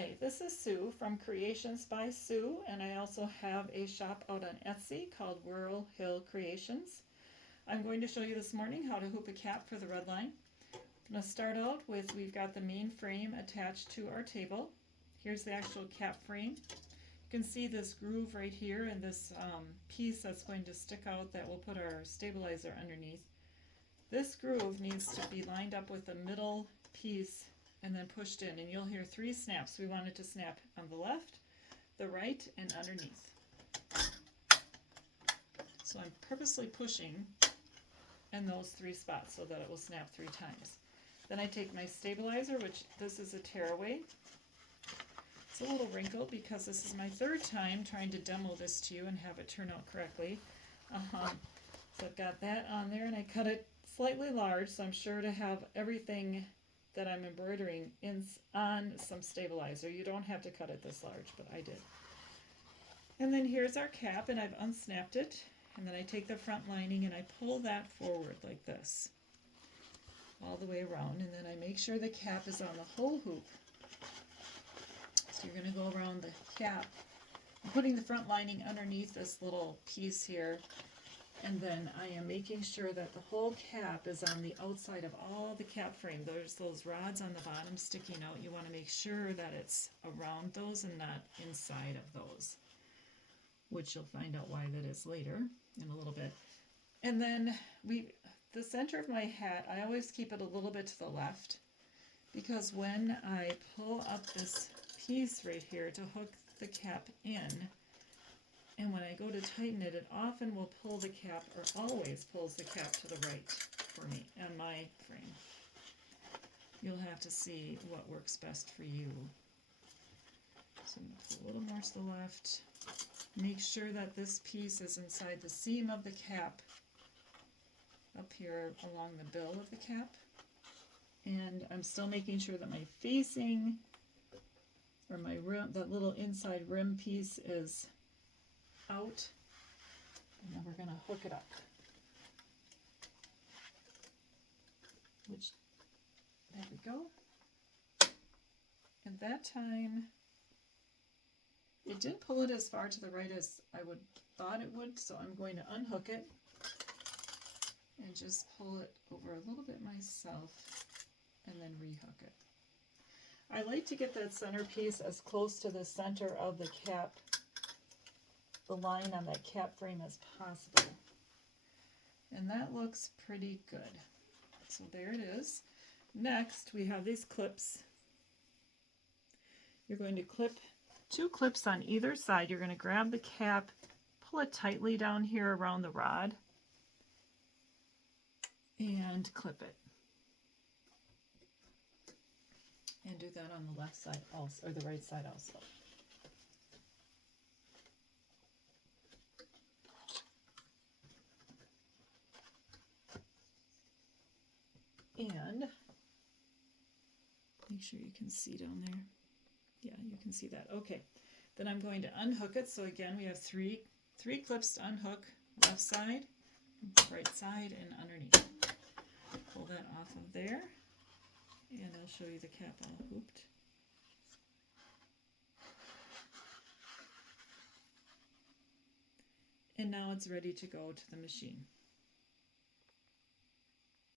Hi, this is Sue from Creations by Sue, and I also have a shop out on Etsy called Whirl Hill Creations. I'm going to show you this morning how to hoop a cap for the Redline. I'm going to start out with, we've got the main frame attached to our table. Here's the actual cap frame. You can see this groove right here and this piece that's going to stick out that we'll put our stabilizer underneath. This groove needs to be lined up with the middle piece and then pushed in, and you'll hear 3 snaps. We want it to snap on the left, the right, and underneath. So I'm purposely pushing in those 3 spots so that it will snap 3 times. Then I take my stabilizer, which this is a tearaway. It's a little wrinkled because this is my 3rd time trying to demo this to you and have it turn out correctly. So I've got that on there, and I cut it slightly large, so I'm sure to have everything that I'm embroidering on some stabilizer. You don't have to cut it this large, but I did. And then here's our cap, and I've unsnapped it, and then I take the front lining and I pull that forward like this, all the way around, and then I make sure the cap is on the whole hoop. So you're going to go around the cap. I'm putting the front lining underneath this little piece here, and then I am making sure that the whole cap is on the outside of all the cap frame. There's those rods on the bottom sticking out. You want to make sure that it's around those and not inside of those, which you'll find out why that is later in a little bit. And then the center of my hat, I always keep it a little bit to the left, because when I pull up this piece right here to hook the cap in, and when I go to tighten it, it often will pull the cap, or always pulls the cap to the right for me on my frame. You'll have to see what works best for you. So I'm going to put a little more to the left. Make sure that this piece is inside the seam of the cap, up here along the bill of the cap. And I'm still making sure that my facing, or my rim, that little inside rim piece is out, and then we're going to hook it up, which, there we go. And that time it didn't pull it as far to the right as I thought it would, so I'm going to unhook it and just pull it over a little bit myself and then rehook it. I like to get that center piece as close to the center of the cap, the line on that cap frame, as possible. And that looks pretty good. So there it is. Next, we have these clips. You're going to clip 2 clips on either side. You're going to grab the cap, pull it tightly down here around the rod, and clip it. And do that on the left side also, or the right side also. And make sure you can see down there. Yeah, you can see that. Okay, then I'm going to unhook it. So again, we have three clips to unhook: left side, right side, and underneath. Pull that off of there, and I'll show you the cap all hooped. And now it's ready to go to the machine.